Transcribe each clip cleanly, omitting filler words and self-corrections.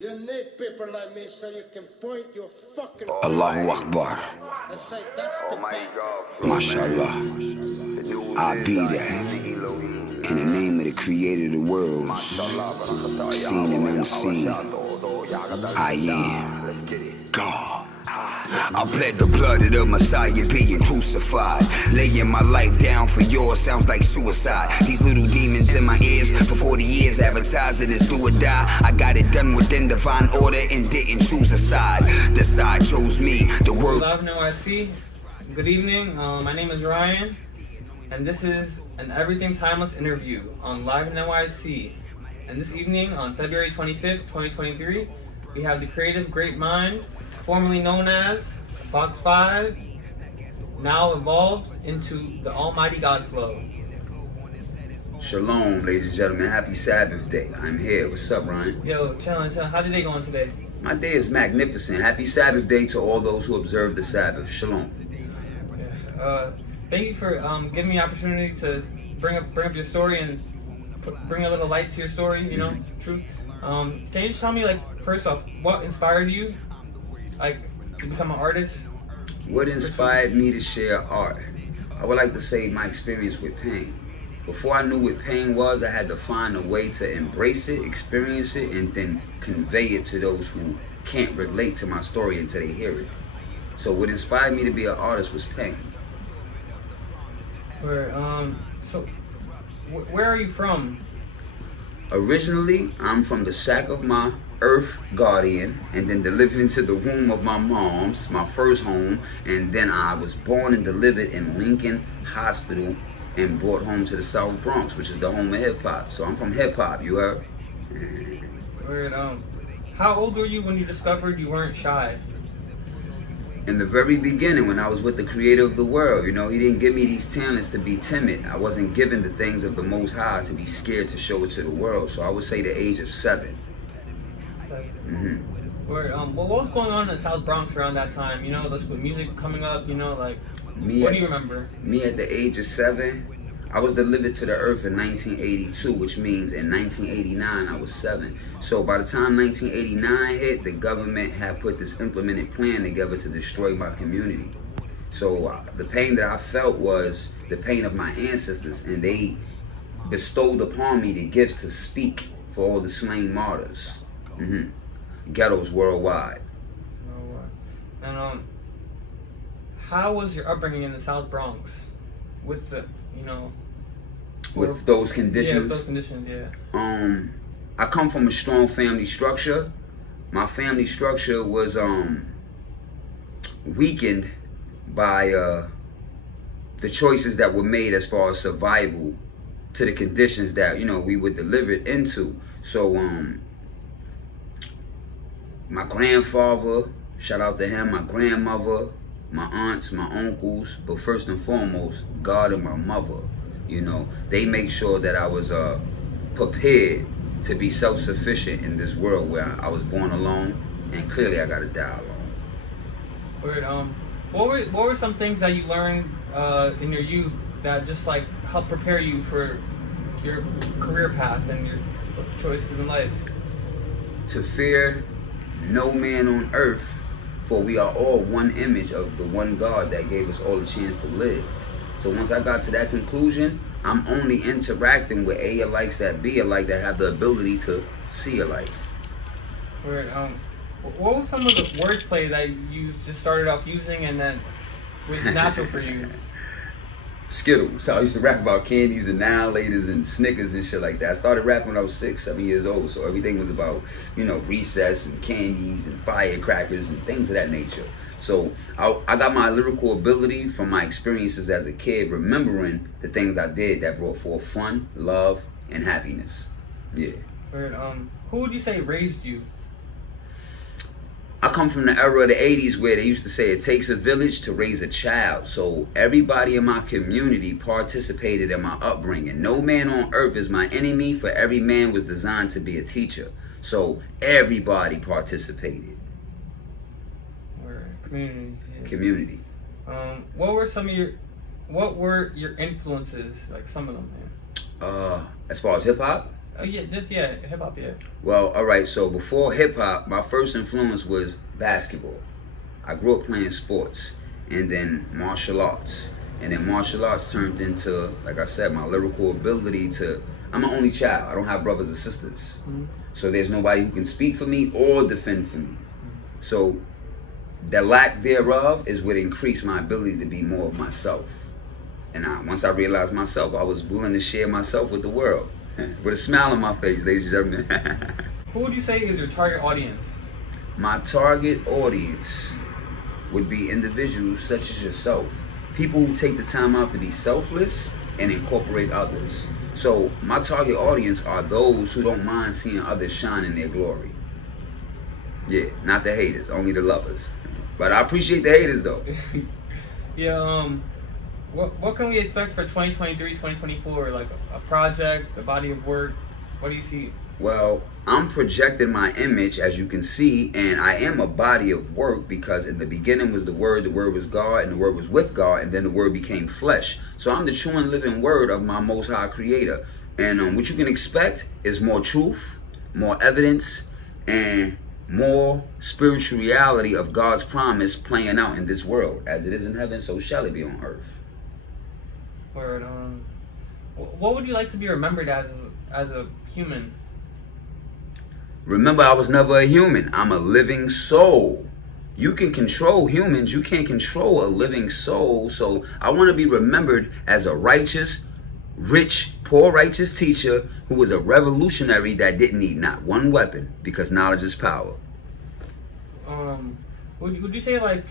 You need people like me so you can point your fucking Allahu Akbar. and say that's the bad. MashaAllah. I be that. In the name of the creator of the worlds, seen and unseen, I am God. I bled the blood of the Messiah being crucified. Laying my life down for yours sounds like suicide. These little demons in my ears for 40 years advertising this do or die. I got it done within divine order and didn't choose a side. The side chose me. The word. Live in NYC. Good evening. My name is Ryan, and this is an Everything Timeless interview on Live in NYC. And this evening, on February 25th, 2023, we have the creative great mind, formerly known as Fox 5, now evolved into the Almighty God Flow. Shalom, ladies and gentlemen. Happy Sabbath day. I'm here. What's up, Ryan? Yo, chillin'. How's your day going today? My day is magnificent. Happy Sabbath day to all those who observe the Sabbath. Shalom. Thank you for giving me the opportunity to bring up your story and bring a little light to your story. You know, truth. Can you just tell me, like, first off, what inspired you, like, to become an artist? What inspired me to share art? I would like to say my experience with pain. Before I knew what pain was, I had to find a way to embrace it, experience it, and then convey it to those who can't relate to my story until they hear it. So what inspired me to be an artist was pain. Where are you from? Originally, I'm from the sack of my earth guardian, and then delivered into the womb of my mom's, my first home, and then I was born and delivered in Lincoln Hospital and brought home to the South Bronx, which is the home of hip-hop. So I'm from hip-hop, you heard? Word, how old were you when you discovered you weren't shy? In the very beginning, when I was with the creator of the world, you know, he didn't give me these talents to be timid. I wasn't given the things of the Most High to be scared to show it to the world. So I would say the age of 7. Word, what was going on in the South Bronx around that time? You know, with music coming up, you know, like, what do you remember? Me at the age of 7, I was delivered to the earth in 1982, which means in 1989 I was 7. So by the time 1989 hit, the government had put this implemented plan together to destroy my community. So the pain that I felt was the pain of my ancestors, and they bestowed upon me the gifts to speak for all the slain martyrs. Ghettos worldwide. And how was your upbringing in the South Bronx with the, you know, with those conditions? Yeah, with those conditions, yeah. I come from a strong family structure. My family structure was weakened by the choices that were made as far as survival to the conditions that, you know, we were delivered into. So my grandfather, shout out to him, my grandmother, my aunts, my uncles, but first and foremost, God and my mother. You know, they make sure that I was prepared to be self-sufficient in this world where I was born alone, and clearly I gotta die alone. Word, what were some things that you learned in your youth that just like helped prepare you for your career path and your choices in life? To fear no man on earth, for we are all one image of the one God that gave us all a chance to live. So once I got to that conclusion, I'm only interacting with A-alikes that B-alike that have the ability to see alike. Word, what was some of the wordplay that you just started off using and then was natural for you? Skittles. So I used to rap about candies and annihilators and Snickers and shit like that. I started rapping when I was 6, 7 years old. So everything was about, you know, recess and candies and firecrackers and things of that nature. So I got my lyrical ability from my experiences as a kid, remembering the things I did that brought forth fun, love, and happiness. Yeah. Word, who would you say raised you? I come from the era of the 80s where they used to say it takes a village to raise a child. So everybody in my community participated in my upbringing. No man on earth is my enemy, for every man was designed to be a teacher. So everybody participated. Community. Yeah. Community. What were your influences? Like some of them, man. As far as hip hop? Yeah, hip hop, yeah. Well, all right. So before hip hop, my first influence was basketball. I grew up playing sports, and then martial arts, and then martial arts turned into, like I said, my lyrical ability to. I'm an only child. I don't have brothers or sisters, so there's nobody who can speak for me or defend for me. So the lack thereof is what increased my ability to be more of myself. And once I realized myself, I was willing to share myself with the world. With a smile on my face, ladies and gentlemen. Who would you say is your target audience? My target audience would be individuals such as yourself. People who take the time out to be selfless and incorporate others. So my target audience are those who don't mind seeing others shine in their glory. Yeah, not the haters, only the lovers. But I appreciate the haters though. Yeah, what can we expect for 2023, 2024? Like a project, a body of work? What do you see? Well, I'm projecting my image, as you can see, and I am a body of work because in the beginning was the Word was Gawd, and the Word was with God, and then the Word became flesh. So I'm the true and living Word of my Most High Creator. And what you can expect is more truth, more evidence, and more spiritual reality of God's promise playing out in this world. As it is in heaven, so shall it be on earth. Word. What would you like to be remembered as a human? Remember, I was never a human. I'm a living soul. You can control humans. You can't control a living soul. So I want to be remembered as a righteous, rich, poor righteous teacher who was a revolutionary that didn't need not one weapon because knowledge is power. Would you say like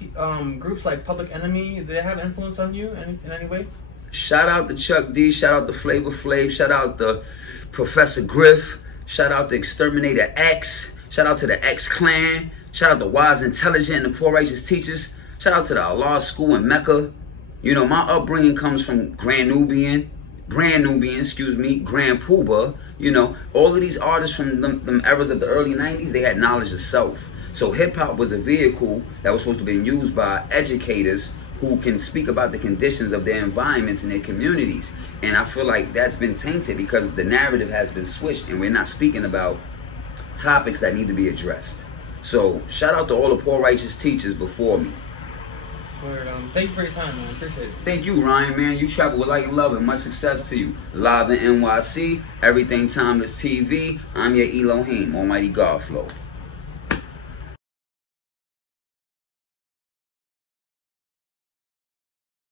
groups like Public Enemy, do they have influence on you in any way? Shout out to Chuck D, shout out to Flavor Flav, shout out to Professor Griff, shout out to Exterminator X, shout out to the X Clan, shout out to Wise Intelligent and the Poor Righteous Teachers, shout out to the Allah School in Mecca. You know, my upbringing comes from Grand Nubian, Grand Puba. You know, all of these artists from them eras of the early 90s, they had knowledge of self. So hip hop was a vehicle that was supposed to be used by educators who can speak about the conditions of their environments and their communities. And I feel like that's been tainted because the narrative has been switched and we're not speaking about topics that need to be addressed. So shout out to all the poor righteous teachers before me. Word. Thank you for your time, man. I appreciate it. Thank you, Ryan, man. You travel with light and love, and much success to you. Live in NYC, Everything Timeless TV. I'm your Elohim, Almighty God Flow.